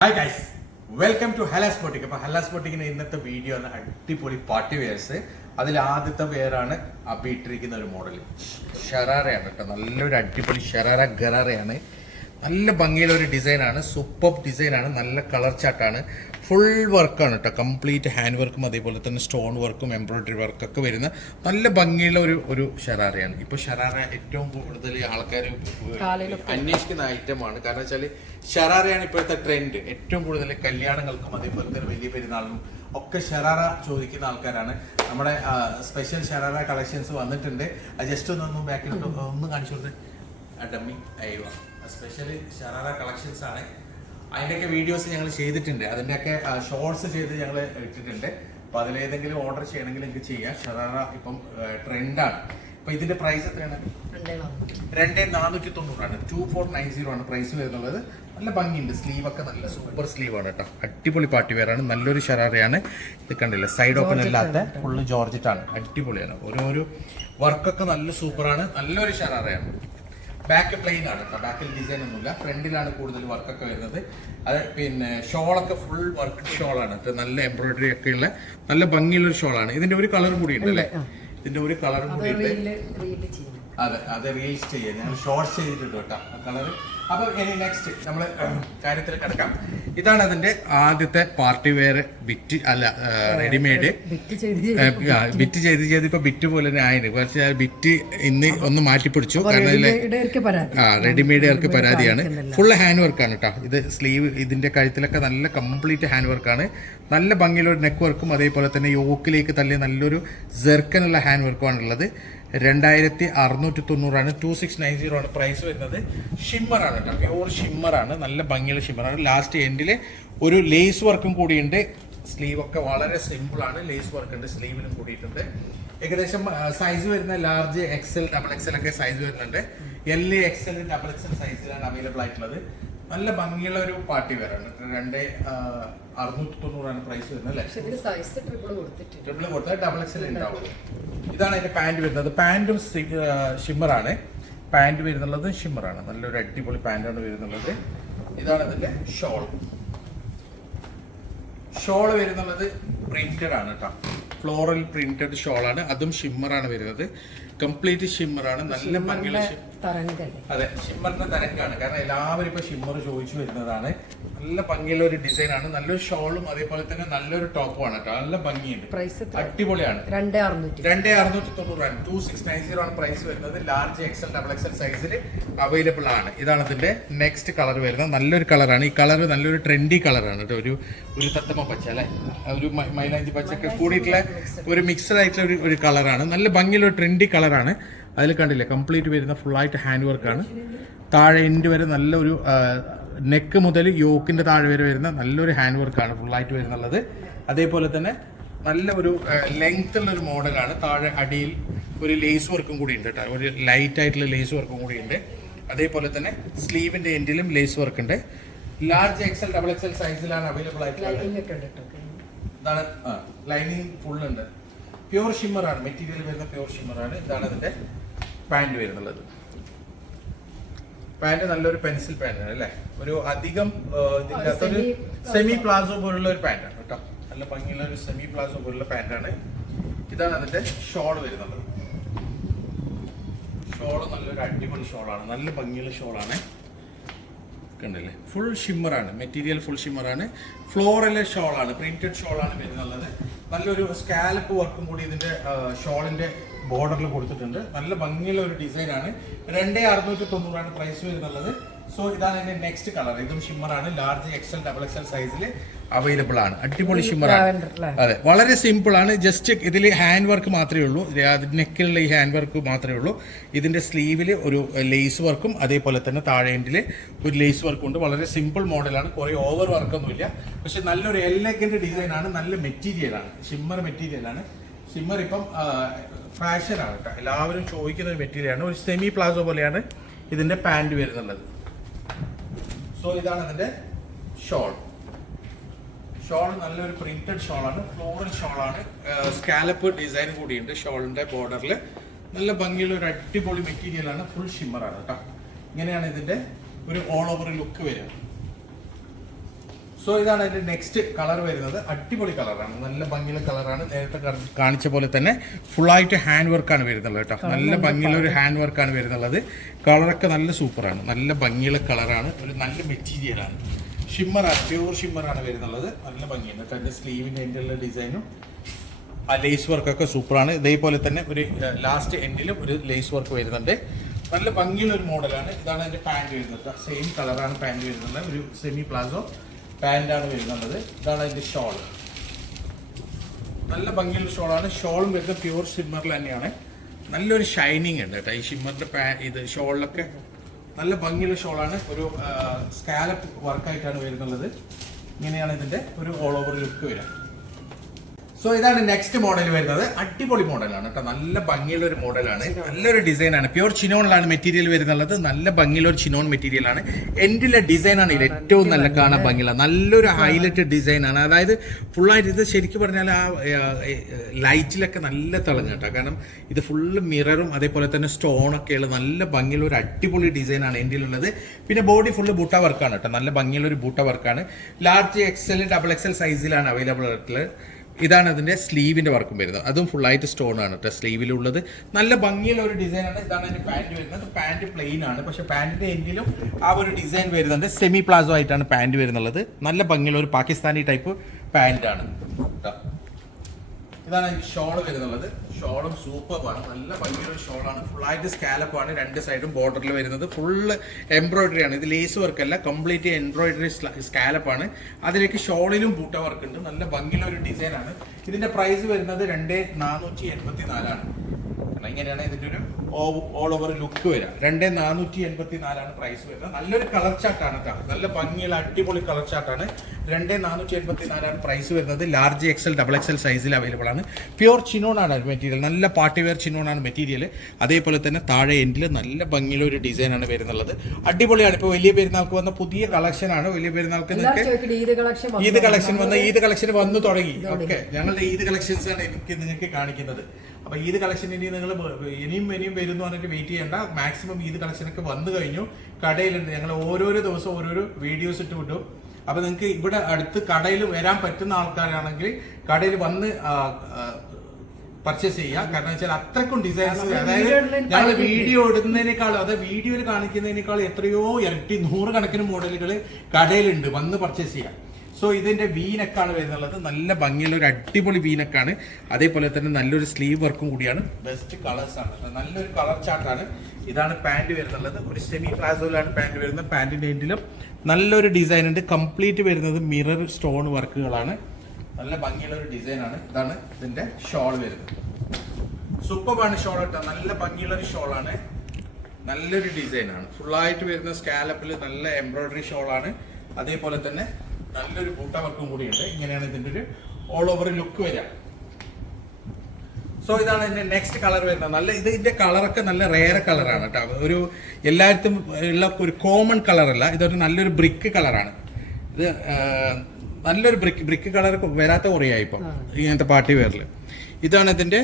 Hi guys welcome to Halas boutique അപ്പൊ ഹലാസ് ബോട്ടിക്കിന്റെ ഇന്നത്തെ video ആണ് അടിപൊളി പാർട്ടി വെയർസ് അതിൽ ആദ്യത്തെ വെയറാണ് അഭിയിട്ടിരിക്കുന്ന ഒരു മോഡൽ ഷറാറയാണ് കേട്ടോ. നല്ലൊരു അടിപൊളി ഷെറാറ ഗറാറയാണ് നല്ല ഭംഗിയുള്ള ഒരു ഡിസൈനാണ് സൂപ്പർ ഡിസൈനാണ് നല്ല കളർ ചാട്ടാണ് ഫുൾ വർക്കാണ് കേട്ടോ കംപ്ലീറ്റ് ഹാൻഡ് വർക്കും അതേപോലെ തന്നെ സ്റ്റോൺ വർക്കും എംബ്രോയ്ഡറി വർക്കൊക്കെ വരുന്ന നല്ല ഭംഗിയുള്ള ഒരു ഒരു ഷറാറയാണ് ഇപ്പോൾ ഷറാറ ഏറ്റവും കൂടുതൽ ആൾക്കാർ അന്വേഷിക്കുന്ന ഐറ്റമാണ് കാരണം വെച്ചാൽ ഷറാറയാണ് ഇപ്പോഴത്തെ ട്രെൻഡ് ഏറ്റവും കൂടുതൽ കല്യാണങ്ങൾക്കും അതേപോലെ തന്നെ വലിയ പെരുന്നാളിനും ഒക്കെ ഷറാറ ചോദിക്കുന്ന ആൾക്കാരാണ്. നമ്മുടെ സ്പെഷ്യൽ ഷറാറ കളക്ഷൻസ് വന്നിട്ടുണ്ട്. അത് ജസ്റ്റ് ഒന്ന് ഒന്ന് ബാക്കിൽ ഒന്ന് കാണിച്ചു കൊടുത്ത് ഡമ്മി അയ്യോ സ്പെഷ്യൽ ഷറാറ കളക്ഷൻസ് ആണ്. അതിന്റെയൊക്കെ വീഡിയോസ് ഞങ്ങൾ ചെയ്തിട്ടുണ്ട്. അതിന്റെയൊക്കെ ഷോർട്സ് ചെയ്ത് ഞങ്ങൾ ഇട്ടിട്ടുണ്ട്. അപ്പോൾ അതിലേതെങ്കിലും ഓർഡർ ചെയ്യണമെങ്കിൽ നിങ്ങൾക്ക് ചെയ്യാം. ഷറാറ ഇപ്പം ട്രെൻഡാണ് അപ്പോൾ ഇതിന്റെ പ്രൈസ് എത്രയാണ്? രണ്ട് നാനൂറ്റി തൊണ്ണൂറാണ് ടു ഫോർ നയൻ സീറോ ആണ് പ്രൈസ് വരുന്നത് നല്ല ഭംഗിയുണ്ട്. സ്ലീവ് ഒക്കെ നല്ല സൂപ്പർ സ്ലീവാണ് ആണ് കേട്ടോ. അടിപൊളി പാർട്ടി വെയറാണ് നല്ലൊരു ഷറാറയാണ്. ഇത് കണ്ടില്ല? സൈഡ് ഓപ്പൺ അല്ലാത്ത ഫുള്ള് ജോർജറ്റാണ് അടിപൊളിയാണ്. ഓരോരോ വർക്കൊക്കെ നല്ല സൂപ്പറാണ് നല്ലൊരു ഷറാറയാണ്. ബാക്ക് പ്ലെയിൻ ആണ്. കേട്ടോ ബാക്കിൽ ഡിസൈൻ ഒന്നുമില്ല. ഫ്രണ്ടിലാണ് കൂടുതൽ വർക്കൊക്കെ വരുന്നത്. അത് പിന്നെ ഷോളൊക്കെ ഫുൾ വർക്ക് ഷോളാണ് നല്ല എംബ്രോയിഡറി ഒക്കെ ഉള്ള നല്ല ഭംഗിയുള്ള ഒരു ഷോളാണ് ഇതിന്റെ ഒരു കളർ കൂടി ഉണ്ട് അല്ലേ? ഇതിന്റെ ഒരു കളറും കൂടി ഉണ്ട്. അതെ അത് റീൽസ് ചെയ്യുക. ഞാൻ ഷോർട്ട് ചെയ്തിട്ടുണ്ട് കേട്ടോ കളർ അപ്പൊ ഇനി നെക്സ്റ്റ് നമ്മൾ കാര്യത്തിൽ കിടക്കാം. ഇതാണ് അതിന്റെ ആദ്യത്തെ പാർട്ടി വെയർ ബിറ്റ് അല്ല റെഡിമെയ്ഡ് ബിറ്റ് ചെയ്ത് ചെയ്ത് ഇപ്പൊ ബിറ്റ് പോലെ തന്നെ ആയിരുന്നു പക്ഷെ ബിറ്റ് ഇന്ന് ഒന്ന് മാറ്റിപ്പിടിച്ചു. കാരണം ആ റെഡിമെയ്ഡുകാർക്ക് പരാതിയാണ്. ഫുൾ ഹാൻഡ് വർക്കാണ് കേട്ടോ. ഇത് സ്ലീവ് ഇതിന്റെ കഴുത്തിലൊക്കെ നല്ല കംപ്ലീറ്റ് ഹാൻഡ് വർക്കാണ് നല്ല ഭംഗിയുള്ള നെക്ക് വർക്കും അതേപോലെ തന്നെ യോക്കിലേക്ക് തള്ളിയ നല്ലൊരു ജെർക്കനുള്ള ഹാൻഡ് വർക്കും ഉള്ളത് രണ്ടായിരത്തി അറുന്നൂറ്റി തൊണ്ണൂറാണ് ടു സിക്സ് നയൻ സീറോ ആണ് പ്രൈസ് വരുന്നത്. ഷിമ്മറാണ് കേട്ടോ. പ്യൂർ ഷിമ്മറാണ് നല്ല ഭംഗിയുള്ള ഷിമ്മറാണ് ലാസ്റ്റ് എൻഡിൽ ഒരു ലേസ് വർക്കും കൂടിയുണ്ട്. സ്ലീവ് ഒക്കെ വളരെ സിമ്പിൾ ആണ്. ലേസ് വർക്ക് ഉണ്ട്. സ്ലീവിനും കൂടിയിട്ടുണ്ട്. ഏകദേശം സൈസ് വരുന്ന ലാർജ് എക്സൽ ഡബിൾ എക്സൽ ഒക്കെ സൈസ് വരുന്നുണ്ട്. എൽ എക്സൽ ഡബിൾ എക്സൽ സൈസിലാണ് അവൈലബിൾ ആയിട്ടുള്ളത്. നല്ല ഭംഗിയുള്ള ഒരു പാർട്ടി വെയറാണ് രണ്ട് അറുന്നൂറ്റി തൊണ്ണൂറാണ് പ്രൈസ് വരുന്നത് ട്രിപ്പിൾ കൊടുത്താൽ ഡബിൾ എക്സൽ ഉണ്ടാവും ഇതാണ് അതിന്റെ പാന്റ് വരുന്നത്. പാന്റും ഷിമ്മറാണ് പാന്റ് വരുന്നുള്ളത് ഷിമ്മറാണ് നല്ലൊരു അടിപൊളി പാന്റാണ് വരുന്നുള്ളത്. ഇതാണ് ഇതിന്റെ ഷോൾ ഷോൾ വരുന്നുള്ളത് പ്രിന്റഡ് ആണ് കേട്ടോ ഫ്ലോറൽ പ്രിന്റഡ് ഷോളാണ് അതും ഷിമ്മറാണ് വരുന്നത്. കംപ്ലീറ്റ് ഷിമ്മറാണ്. നല്ല ഭംഗിയുള്ള അതെ ഷിമ്മറിന്റെ തരംഗാണ്. കാരണം എല്ലാവരും ഇപ്പൊ ഷിമ്മർ ചോദിച്ചു വരുന്നതാണ്. നല്ല ഭംഗിയുള്ള ഒരു ഡിസൈൻ ആണ് നല്ലൊരു ഷോളും അതേപോലെ തന്നെ നല്ലൊരു ടോപ്പുമാണ് കേട്ടോ. നല്ല ഭംഗിയുണ്ട്. പ്രൈസ് അടിപൊളിയാണ്. രണ്ടേ അറുന്നൂറ്റി. തൊണ്ണൂറാണ് ടു സിക്സ് നയൻ സീറോ ആണ് പ്രൈസ് വരുന്നത്. ലാർജ് എക്സൽ ഡബിൾ എക്സൽ സൈസിൽ അവൈലബിൾ ആണ്. ഇതാണ് ഇതിന്റെ നെക്സ്റ്റ് കളർ വരുന്നത്. നല്ലൊരു കളറാണ് ഈ കളർ നല്ലൊരു ട്രെൻഡി കളറാണ് കേട്ടോ. ഒരു ഒരു തത്തമ്മ പച്ച അല്ലെ? ഒരു മൈലാഞ്ചി മൈലാഞ്ചി ഒക്കെ കൂടിയിട്ടുള്ള ഒരു മിക്സഡ് ആയിട്ടുള്ള ഒരു കളറാണ് നല്ല ഭംഗിയുള്ള ട്രെൻഡി ട്രെൻഡി കളറാണ്. അതിൽ കണ്ടില്ലേ കംപ്ലീറ്റ് വരുന്ന ഫുള്ളായിട്ട് ഹാൻഡ് വർക്കാണ് താഴെ എൻഡ് വരെ നല്ലൊരു നെക്ക് മുതൽ യോക്കിന്റെ താഴെ വരെ വരുന്ന നല്ലൊരു ഹാൻഡ് വർക്കാണ് ഫുള്ളായിട്ട് വരുന്നുള്ളത്. അതേപോലെ തന്നെ നല്ല ഒരു ലെങ്ത് ഉള്ളൊരു മോഡലാണ് താഴെ അടിയിൽ ഒരു ലേസ് വർക്കും കൂടി ഉണ്ട് കേട്ടോ. ഒരു ലൈറ്റ് ആയിട്ടുള്ള ലേസ് വർക്കും കൂടി ഉണ്ട് അതേപോലെ തന്നെ സ്ലീവിന്റെ എൻഡിലും ലേസ് വർക്ക് ഉണ്ട്. ലാർജ് എക്സൽ ഡബിൾ എക്സൽ സൈസിലാണ് അവൈലബിൾ ആയിട്ടുള്ളത്. ലൈനിങ് ഇതാണ് ഫുൾ ഉണ്ട്. പ്യൂർ ഷിമ്മർ ആണ്. മെറ്റീരിയൽ വരുന്ന പ്യൂർ ഷിമ്മർ ആണ്. ഇതാണ് അതിന്റെ പാന്റ് വരുന്നുള്ളത്. പാന്റ് നല്ലൊരു പെൻസിൽ പാന്റ് ആണ് അല്ലേ? ഒരു അധികം ഇതിന്റെ അകത്തൊരു സെമി പ്ലാസോ പോലുള്ള ഒരു പാന്റ് ആണ് കേട്ടോ. നല്ല ഭംഗിയുള്ള ഒരു സെമി പ്ലാസോ പോലുള്ള പാന്റ് ആണ്. ഇതാണ് അതിന്റെ ഷോൾ വരുന്നത്. ഷോൾ നല്ലൊരു അടിപൊളി ഷോളാണ് നല്ല ഭംഗിയുള്ള ഷോളാണ് കണ്ടില്ലേ? ഫുൾ ഷിമ്മറാണ് മെറ്റീരിയൽ ഫുൾ ഷിമ്മറാണ് ഫ്ലോറൽ ഷോളാണ് പ്രിന്റഡ് ഷോളാണ് വരുന്നുള്ളത്. നല്ലൊരു സ്കാലപ്പ് വർക്കും കൂടി ഇതിന്റെ ഷോളിന്റെ ബോർഡറിൽ കൊടുത്തിട്ടുണ്ട്. നല്ല ഭംഗിയുള്ള ഒരു ഡിസൈൻ ആണ്. രണ്ടേ അറുന്നൂറ്റി തൊണ്ണൂറാണ് പ്രൈസ് വരുന്നുള്ളത്. സോ ഇതാണ് എന്റെ നെക്സ്റ്റ് കളർ ഇതും ഷിമ്മർ ആണ്. ലാർജ് എക്സൽ ഡബിൾ എക്സൽ സൈസിൽ അവൈലബിൾ ആണ്. അടിപൊളി ഷിമ്മർ ആണ്. അതെ. വളരെ സിമ്പിൾ ആണ്. ജസ്റ്റ് ഇതിൽ ഹാൻഡ് വർക്ക് മാത്രമേ ഉള്ളൂ. നെക്കിലുള്ള ഈ ഹാൻഡ് വർക്ക് മാത്രമേ ഉള്ളൂ. ഇതിന്റെ സ്ലീവിൽ ഒരു ലേസ് വർക്കും അതേപോലെ തന്നെ താഴെ എൻഡിൽ ഒരു ലേസ് വർക്കും ഉണ്ട്. വളരെ സിമ്പിൾ മോഡലാണ് കുറേ ഓവർ വർക്കൊന്നുമില്ല പക്ഷെ നല്ലൊരു എലഗന്റ് ഡിസൈൻ ആണ്. നല്ല മെറ്റീരിയലാണ് ഷിമ്മർ മെറ്റീരിയലാണ് ഷിമ്മർ ഇപ്പം ഫാഷൻ ആണ് കേട്ടോ. എല്ലാവരും ചോദിക്കുന്ന ഒരു മെറ്റീരിയൽ ആണ്. ഒരു സെമി പ്ലാസോ പോലെയാണ് ഇതിന്റെ പാന്റ് വരുന്നുള്ളത്. സോ ഇതാണ് അതിന്റെ ഷോൾ ഷോൾ നല്ലൊരു പ്രിന്റഡ് ഷോളാണ് ഫ്ലോറൽ ഷോളാണ് സ്കാലപ്പ് ഡിസൈൻ കൂടിയുണ്ട് ഷോളിന്റെ ബോർഡറിൽ നല്ല ഭംഗിയുള്ള ഒരു അടിപൊളി മെറ്റീരിയൽ ആണ്. ഫുൾ ഷിമ്മറാണ് കേട്ടോ ഇങ്ങനെയാണ് ഇതിന്റെ ഒരു ഓൾ ഓവർ ലുക്ക് വരിക. സോ ഇതാണ് അതിന്റെ നെക്സ്റ്റ് കളർ വരുന്നത്. അടിപൊളി കളറാണ് നല്ല ഭംഗിയുള്ള കളറാണ് നേരത്തെ കാണിച്ച പോലെ തന്നെ ഫുൾ ആയിട്ട് ഹാൻഡ് വർക്കാണ് വരുന്നുള്ളത് കേട്ടോ. നല്ല ഭംഗിയുള്ള ഒരു ഹാൻഡ് വർക്കാണ് വരുന്നുള്ളത്. കളറൊക്കെ നല്ല സൂപ്പറാണ് നല്ല ഭംഗിയുള്ള കളറാണ് ഒരു നല്ല മെറ്റീരിയലാണ് ഷിമ്മറാണ് പ്യൂർ ഷിമ്മറാണ് വരുന്നുള്ളത്. നല്ല ഭംഗിയുണ്ട്. കേട്ടോ. അതിന്റെ സ്ലീവിന്റെ എന്റെ ഉള്ള ഡിസൈനും ആ ലേസ് വർക്കൊക്കെ സൂപ്പറാണ് ഇതേപോലെ തന്നെ ഒരു ലാസ്റ്റ് എൻഡിലും ഒരു ലേസ് വർക്ക് വരുന്നുണ്ട്. നല്ല ഭംഗിയുള്ള ഒരു മോഡലാണ് ഇതാണ് അതിന്റെ പാന്റ് വരുന്നത്. സെയിം കളറാണ് പാന്റ് വരുന്നത്. ഒരു സെമി പ്ലാസോ പാന്റാണ് വരുന്നത്. ഇതാണ് അതിന്റെ ഷോൾ. നല്ല ഭംഗിയുള്ള ഷോളാണ്. ഷോളും വരുന്നത് പ്യൂർ ഷിമ്മറിൽ തന്നെയാണ്. നല്ലൊരു ഷൈനിങ് ഉണ്ട് കേട്ടോ. ഈ ഷിമ്മറിന്റെ പാ ഇത് ഷോളിലൊക്കെ നല്ല ഭംഗിയുള്ള ഷോളാണ്. ഒരു സ്കാലപ്പ് വർക്കായിട്ടാണ് വരുന്നുള്ളത്. ഇങ്ങനെയാണ് ഇതിന്റെ ഒരു ഓൾ ഓവർ ലുക്ക് വരിക. സോ ഇതാണ് നെക്സ്റ്റ് മോഡൽ വരുന്നത്. അടിപൊളി മോഡലാണ് കേട്ടോ. നല്ല ഭംഗിയുള്ള ഒരു മോഡലാണ് നല്ലൊരു ഡിസൈനാണ് പ്യൂർ ചിനോണിലാണ് മെറ്റീരിയൽ വരുന്നുള്ളത്. നല്ല ഭംഗിയുള്ള ഒരു ചിനോൺ മെറ്റീരിയൽ ആണ്. എൻഡിലെ ഡിസൈനാണ് ഇതിൽ ഏറ്റവും നല്ല കാണാൻ ഭംഗിയുള്ള. നല്ലൊരു ഹൈലൈറ്റ് ഡിസൈനാണ് അതായത് ഫുള്ളായിട്ട് ഇത് ശരിക്കും പറഞ്ഞാൽ ആ ലൈറ്റിലൊക്കെ നല്ല തിളങ്ങും കേട്ടോ. കാരണം ഇത് ഫുള്ള് മിററും അതേപോലെ തന്നെ സ്റ്റോണൊക്കെയുള്ള നല്ല ഭംഗിയുള്ള ഒരു അടിപൊളി ഡിസൈനാണ് എൻഡിലുള്ളത് പിന്നെ ബോഡി ഫുള്ള് ബൂട്ട വർക്കാണ് കേട്ടോ. നല്ല ഭംഗിയുള്ള ഒരു ബൂട്ട വർക്കാണ് ലാർജ് എക്സൽ ഡബിൾ എക്സൽ സൈസിലാണ് അവൈലബിൾ ആയിട്ടുള്ളത്. ഇതാണ് അതിന്റെ സ്ലീവിന്റെ വർക്കും വരുന്നത്. അതും ഫുള്ളായിട്ട് സ്റ്റോൺ ആണ് കേട്ടോ സ്ലീവിലുള്ളത് നല്ല ഭംഗിയുള്ള ഒരു ഡിസൈൻ ആണ് ഇതാണ് അതിന്റെ പാന്റ് വരുന്നത്. പാന്റ് പ്ലെയിൻ ആണ്. പക്ഷെ പാന്റിന്റെ എങ്കിലും ആ ഒരു ഡിസൈൻ വരുന്നുണ്ട്. സെമി പ്ലാസോ ആയിട്ടാണ് പാന്റ് വരുന്നുള്ളത്. നല്ല ഭംഗിയുള്ള ഒരു പാകിസ്ഥാനി ടൈപ്പ് പാന്റ് ആണ് ട്ടോ. ഇതാണ് ഷോൾ വരുന്നുള്ളത്. ഷോളും സൂപ്പറാണ് നല്ല ഭംഗിയുള്ള ഷോളാണ്. ഫുള്ളായിട്ട് സ്കാലപ്പ് ആണ്. രണ്ട് സൈഡും ബോർഡറിൽ വരുന്നത്. ഫുള്ള് എംബ്രോയിഡറി ആണ്. ഇത് ലേസ് വർക്ക് അല്ല. കംപ്ലീറ്റ് എംബ്രോയിഡറി സ്കാലപ്പ് ആണ്. അതിലേക്ക് ഷോളിലും ബൂട്ട വർക്ക് ഉണ്ട്. നല്ല ഭംഗിയുള്ള ഒരു ഡിസൈനാണ് ഇതിന്റെ പ്രൈസ് വരുന്നത് രണ്ട് നാനൂറ്റി എൺപത്തി നാലാണ് ഇങ്ങനെയാണ് ഇതിന്റെ ഒരു ഓൾ ഓവർ ലുക്ക് വരിക രണ്ട് നാനൂറ്റി എൺപത്തി നാലാണ് പ്രൈസ് വരുന്നത്. നല്ലൊരു കളർ ചാർട്ടാണ് കേട്ടോ നല്ല ഭംഗിയുള്ള അടിപൊളി കളർ ചാർട്ടാണ് രണ്ട് നാനൂറ്റി എൺപത്തി നാലാണ് പ്രൈസ് വരുന്നത് ലാർജ് എക്സൽ ഡബിൾ എക്സൽ സൈസിൽ അവൈലബിൾ ആണ്. പ്യുവർ ചിനോൺ ആണ് മെറ്റീരിയൽ നല്ല പാർട്ടി വെയർ ചിനോൺ ആണ് മെറ്റീരിയൽ അതേപോലെ തന്നെ താഴെ എൻഡിൽ നല്ല ഭംഗിയുള്ള ഒരു ഡിസൈൻ ആണ് വരുന്നുള്ളത്. അടിപൊളിയാണ്. ഇപ്പോൾ വലിയ പെരുന്നാൾക്ക് വന്ന പുതിയ കളക്ഷനാണ് ആണ്. വലിയ പെരുന്നാൾക്ക് നിങ്ങൾക്ക് ഈദ് കളക്ഷൻ വന്നു. ഈദ് കളക്ഷൻ വന്ന ഈദ് കളക്ഷൻ വന്നു തുടങ്ങി. ഓക്കെ. ഞങ്ങളുടെ ഈദ് കളക്ഷൻസ് ആണ് എനിക്ക് നിങ്ങൾക്ക് കാണിക്കുന്നത്. അപ്പൊ ഈദ് കളക്ഷൻ ഇനി നിങ്ങൾ ഇനിയും ഇനിയും വരും എന്ന് പറഞ്ഞിട്ട് വെയിറ്റ് ചെയ്യണ്ട. മാക്സിമം ഈദ് കളക്ഷനൊക്കെ വന്നു കഴിഞ്ഞു. കടയിലുണ്ട് ഞങ്ങൾ ഓരോരോ ദിവസം ഓരോരോ വീഡിയോസ് ഇട്ട് വിട്ടു അപ്പൊ നിങ്ങൾക്ക് ഇവിടെ അടുത്ത് കടയിൽ വരാൻ പറ്റുന്ന ആൾക്കാരാണെങ്കിൽ കടയിൽ വന്ന് പർച്ചേസ് ചെയ്യുക. കാരണം വെച്ചാൽ അത്രക്കും ഡിസൈൻസ് അതായത് ഞങ്ങൾ വീഡിയോ ഇടുന്നതിനേക്കാൾ അതായത് വീഡിയോയിൽ കാണിക്കുന്നതിനേക്കാൾ എത്രയോ ഇരട്ടി നൂറുകണക്കിന് മോഡലുകൾ കടയിലുണ്ട് വന്ന് പർച്ചേസ് ചെയ്യാം സോ ഇതിന്റെ വീനക്കാണ് വരുന്നുള്ളത്. നല്ല ഭംഗിയുള്ള ഒരു അടിപൊളി വീനക്കാണ് അതേപോലെ തന്നെ നല്ലൊരു സ്ലീവ് വർക്കും കൂടിയാണ്. ബെസ്റ്റ് കളേഴ്സ് ആണ്. നല്ലൊരു കളർ ചാർട്ടാണ് ഇതാണ് പാന്റ് വരുന്നുള്ളത്. ഒരു സെമി പ്ലാസോയിലാണ് പാന്റ് വരുന്നത്. പാന്റിന്റെ എൻഡിലും നല്ലൊരു ഡിസൈൻ ഉണ്ട്. കംപ്ലീറ്റ് വരുന്നത് മിറർ സ്റ്റോൺ വർക്കുകളാണ് നല്ല ഭംഗിയുള്ള ഒരു ഡിസൈൻ ആണ്. ഇതാണ് ഇതിന്റെ ഷോൾ വരുന്നത്. സൂപ്പറാണ് ഷോൾ കേട്ടോ. നല്ല ഭംഗിയുള്ള ഒരു ഷോളാണ് നല്ലൊരു ഡിസൈൻ ആണ്. ഫുള്ളായിട്ട് വരുന്ന സ്കാലപ്പിൽ നല്ല എംബ്രോയിഡറി ഷോളാണ് അതേപോലെ തന്നെ നല്ലൊരു ബൂട്ട വർക്കും കൂടിയുണ്ട്. ഇങ്ങനെയാണ് ഇതിന്റെ ഒരു ഓൾ ഓവർ ലുക്ക് വരിക. സോ ഇതാണ് ഇതിന്റെ നെക്സ്റ്റ് കളർ വരുന്നത്. നല്ല ഇത് ഇതിന്റെ കളറൊക്കെ നല്ല റെയർ കളറാണ് കേട്ടോ. ഒരു എല്ലായിടത്തും ഉള്ള ഒരു കോമൺ കളറല്ല ഇതൊരു നല്ലൊരു ബ്രിക്ക് കളറാണ് ഇത് നല്ലൊരു ബ്രിക്ക് ബ്രിക്ക് കളർ വരാത്ത കുറയായി ഇപ്പം ഇങ്ങനത്തെ പാർട്ടി വെയറിൽ ഇതാണ് ഇതിന്റെ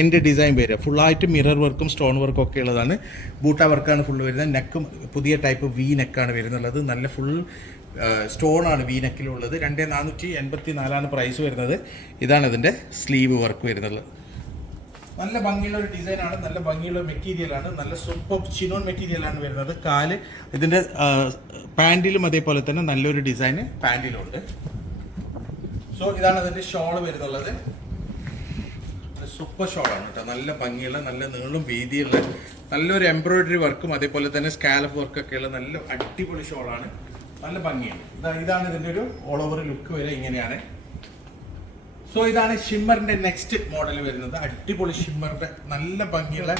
എന്റെ ഡിസൈൻ വരിക. ഫുള്ളായിട്ട് മിറർ വർക്കും സ്റ്റോൺ വർക്കും ഒക്കെ ഉള്ളതാണ്. ബൂട്ട വർക്കാണ് ഫുള്ള് വരുന്നത്. നെക്കും പുതിയ ടൈപ്പ് വി നെക്കാണ് വരുന്നുള്ളത്. നല്ല ഫുൾ സ്റ്റോൺ ആണ് വി നെക്കിലുള്ളത് രണ്ട് നാനൂറ്റി എൺപത്തി നാലാണ് പ്രൈസ് വരുന്നത്. ഇതാണ് ഇതിന്റെ സ്ലീവ് വർക്ക് വരുന്നത്. നല്ല ഭംഗിയുള്ള ഒരു ഡിസൈനാണ് നല്ല ഭംഗിയുള്ള മെറ്റീരിയലാണ് നല്ല സൂപ്പർ ചിനോൺ മെറ്റീരിയലാണ് വരുന്നത്. കാൽ ഇതിന്റെ പാന്റിലും അതേപോലെ തന്നെ നല്ലൊരു ഡിസൈൻ പാന്റിലുണ്ട് സോ ഇതാണ് അതിന്റെ ഷോൾ വരുന്നുള്ളത്. സൂപ്പർ ഷോളാണ് കേട്ടോ. നല്ല ഭംഗിയുള്ള നല്ല നീളും വീതിയുള്ള നല്ലൊരു എംബ്രോയിഡറി വർക്കും അതേപോലെ തന്നെ സ്കാലപ്പ് വർക്കൊക്കെയുള്ള നല്ല അടിപൊളി ഷോളാണ് നല്ല ഭംഗിയാണ് ഇതാ ഇതാണ് ഇതിന്റെ ഒരു ഓൾ ഓവർ ലുക്ക് വരെ ഇങ്ങനെയാണ്. സോ ഇതാണ് ഷിമ്മറിന്റെ നെക്സ്റ്റ് മോഡൽ വരുന്നത്. അടിപൊളി ഷിമ്മറിന്റെ നല്ല ഭംഗിയുള്ള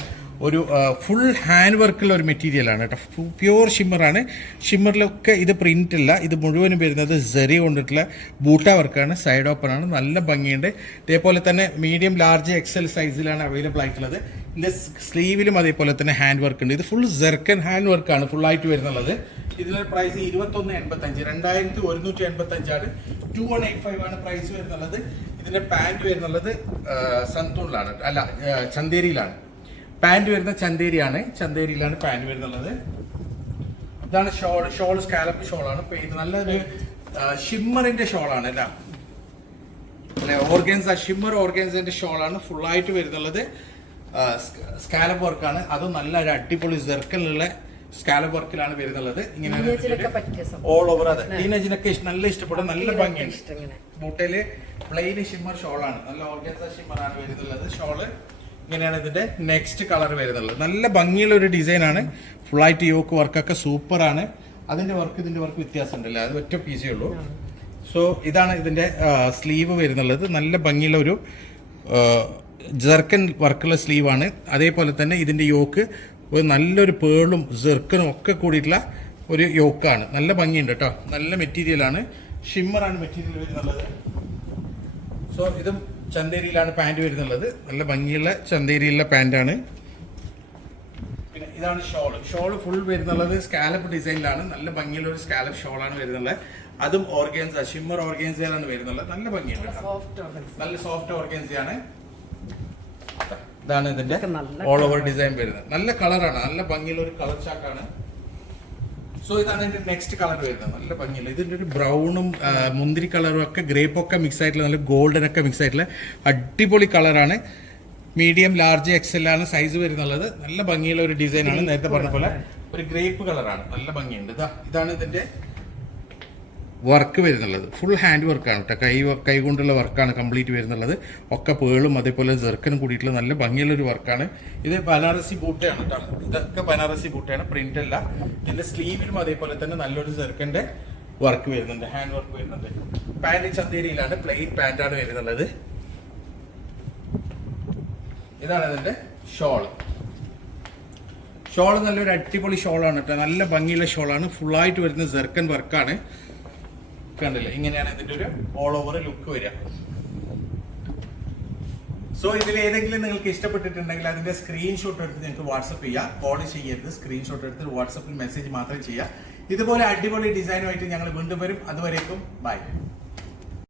ഒരു ഫുൾ ഹാൻഡ് വർക്കുള്ള ഒരു മെറ്റീരിയൽ ആണ് കേട്ടോ. പ്യുവർ ഷിമ്മറാണ് ഷിമ്മറിലൊക്കെ ഇത് പ്രിന്റ് ഇല്ല. ഇത് മുഴുവനും വരുന്നത് സെറി കൊണ്ടിട്ടുള്ള ബൂട്ട വർക്കാണ് സൈഡ് ഓപ്പൺ ആണ്. നല്ല ഭംഗിയുണ്ട്. ഇതേപോലെ തന്നെ മീഡിയം ലാർജ് എക്സൽ സൈസിലാണ് അവൈലബിൾ ആയിട്ടുള്ളത്. ഇതിന്റെ സ്ലീവിലും അതേപോലെ തന്നെ ഹാൻഡ് വർക്ക് ഉണ്ട്. ഇത് ഫുൾ ജെർക്കൻ ഹാൻഡ് വർക്കാണ് ഫുൾ ആയിട്ട് വരുന്നുള്ളത്. ഇതിന്റെ പ്രൈസ് ഇരുപത്തൊന്ന് എൺപത്തി അഞ്ച് രണ്ടായിരത്തി ഒരുന്നൂറ്റി എൺപത്തി അഞ്ചാണ് ടു വൺ എയ്റ്റ് ഫൈവ് ആണ് പ്രൈസ് വരുന്നുള്ളത്. ഇതിന്റെ പാന്റ് വരുന്നുള്ളത് സന്തൂണിലാണ്. അല്ല ചന്തേരിയിലാണ്. പാന്റ് വരുന്നത് ചന്തേരിയാണ്. ചന്തേരിയിലാണ് പാന്റ് വരുന്നുള്ളത്. ഇതാണ് ഷോൾ ഷോൾ സ്കാലപ്പ് ഷോളാണ്. ഇത് നല്ലൊരു ഷിമ്മറിന്റെ ഷോളാണ് അല്ലെ? ഓർഗൻസ ഷിമ്മർ ഓർഗൻസിന്റെ ഷോളാണ് ഫുൾ ആയിട്ട് വരുന്നുള്ളത്. സ്കാലപ്പ് വർക്കാണ് അതും നല്ല ഒരു അടിപൊളി ജെർക്കലുള്ള സ്കാലപ്പ് വർക്കിലാണ് വരുന്നത് ഇങ്ങനെ ഓൾ ഓവർ അതെ. ടീനേജിനൊക്കെ നല്ല ഇഷ്ടപ്പെടും. നല്ല ഭംഗിയാണ്. മുട്ടയിൽ പ്ലെയിൻ ഷിമ്മർ ഷോളാണ് നല്ല ഓർഗൻസ ഷിമ്മർ ആണ് വരുന്നുള്ളത്. ഷോൾ ഇങ്ങനെയാണ് ഇതിന്റെ നെക്സ്റ്റ് കളർ വരുന്നത് നല്ല ഭംഗിയുള്ള ഒരു ഡിസൈൻ ആണ്. ഫുൾ ആയിട്ട് യോക്ക് വർക്കൊക്കെ സൂപ്പർ ആണ്. അതിന്റെ വർക്ക് ഇതിന്റെ വർക്ക് വ്യത്യാസം ഉണ്ടല്ലോ അത് ഒറ്റ പീസേ ഉള്ളൂ. സോ ഇതാണ് ഇതിന്റെ സ്ലീവ് വരുന്നുള്ളത്. നല്ല ഭംഗിയുള്ള ഒരു ജെർക്കൻ വർക്കുള്ള സ്ലീവാണ്. അതേപോലെ തന്നെ ഇതിന്റെ യോക്ക് ഒരു നല്ലൊരു പേളും ജെർക്കനും ഒക്കെ കൂടിയിട്ടുള്ള ഒരു യോക്കാണ്. നല്ല ഭംഗിയുണ്ട് കേട്ടോ നല്ല മെറ്റീരിയലാണ് ഷിമ്മറാണ് മെറ്റീരിയൽ വരുന്നുള്ളത്. സോ ഇതും ചന്തേരിയിലാണ് പാന്റ് വരുന്നുള്ളത്. നല്ല ഭംഗിയുള്ള ചന്തേരിയിലുള്ള പാന്റാണ് പിന്നെ ഇതാണ് ഷോൾ ഷോൾ ഫുൾ വരുന്നുള്ളത് സ്കാലപ്പ് ഡിസൈനിലാണ് നല്ല ഭംഗിയുള്ള ഒരു സ്കാലപ്പ് ഷോളാണ് വരുന്നുള്ളത്. അതും ഓർഗൻസ ഷിമ്മർ ഓർഗൻസയിലാണ് വരുന്നുള്ളത്. നല്ല ഭംഗിയുണ്ട് നല്ല സോഫ്റ്റ് ഓർഗൻസിയാണ് ഇതാണ് ഇതിന്റെ ഓൾ ഓവർ ഡിസൈൻ വരുന്നത്. നല്ല കളറാണ് നല്ല ഭംഗിയുള്ള ഒരു കളർ ചാക്കാണ് സോ ഇതാണ് ഇതിന്റെ നെക്സ്റ്റ് കളർ വരുന്നത്. നല്ല ഭംഗിയുള്ള ഇതിന്റെ ഒരു ബ്രൗണും മുന്തിരി കളറും ഒക്കെ ഗ്രേപ്പ് ഒക്കെ മിക്സ് ആയിട്ടുള്ള നല്ല ഗോൾഡൻ ഒക്കെ മിക്സ് ആയിട്ടുള്ള അടിപൊളി കളറാണ് മീഡിയം ലാർജ് എക്സൽ ആണ് സൈസ് വരുന്നുള്ളത്. നല്ല ഭംഗിയുള്ള ഒരു ഡിസൈൻ ആണ്. നേരത്തെ പറഞ്ഞ പോലെ ഒരു ഗ്രേപ്പ് കളറാണ് നല്ല ഭംഗിയുണ്ട്. ഇതാ ഇതാണ് ഇതിന്റെ വർക്ക് വരുന്നുള്ളത്. ഫുൾ ഹാൻഡ് വർക്കാണ് കേട്ടോ കൈ കൈ കൊണ്ടുള്ള വർക്കാണ് കംപ്ലീറ്റ് വരുന്നുള്ളത്. ഒക്കെ പേളും അതേപോലെ ജെർക്കനും കൂടിയിട്ടുള്ള നല്ല ഭംഗിയുള്ള ഒരു വർക്കാണ് ഇത് ബനാറസി ബൂട്ടയാണ് കേട്ടോ ഇതൊക്കെ ബനാറസി ബൂട്ടയാണ് പ്രിന്റ് അല്ല. ഇതിന്റെ സ്ലീവിലും അതേപോലെ തന്നെ നല്ലൊരു ജെർക്കന്റെ വർക്ക് വരുന്നുണ്ട്. ഹാൻഡ് വർക്ക് വരുന്നുണ്ട്. പാന്റ് ചന്തേരിയിലാണ്. പ്ലെയിൻ പാന്റാണ് വരുന്നുള്ളത്. ഇതാണ് ഇതിന്റെ ഷോൾ ഷോൾ നല്ലൊരു അടിപൊളി ഷോളാണ് കേട്ടോ നല്ല ഭംഗിയുള്ള ഷോളാണ് ഫുള്ളായിട്ട് വരുന്ന ജെർക്കൻ വർക്കാണ് കണ്ടില്ലേ? ഇങ്ങനെയാണ് ഇതിന്റെ ഒരു ഓൾ ഓവർ ലുക്ക് വരിക. സോ ഇതിൽ ഏതെങ്കിലും നിങ്ങൾക്ക് ഇഷ്ടപ്പെട്ടിട്ടുണ്ടെങ്കിൽ അതിന്റെ സ്ക്രീൻഷോട്ട് എടുത്ത് നിങ്ങൾക്ക് വാട്സപ്പ് ചെയ്യാം. കോൾ ചെയ്യരുത്. സ്ക്രീൻഷോട്ട് എടുത്ത് വാട്സപ്പിൽ മെസ്സേജ് മാത്രം ചെയ്യുക. ഇതുപോലെ അടിപൊളി ഡിസൈനുമായിട്ട് ഞങ്ങൾ വീണ്ടും വരും. അതുവരേക്കും ബൈ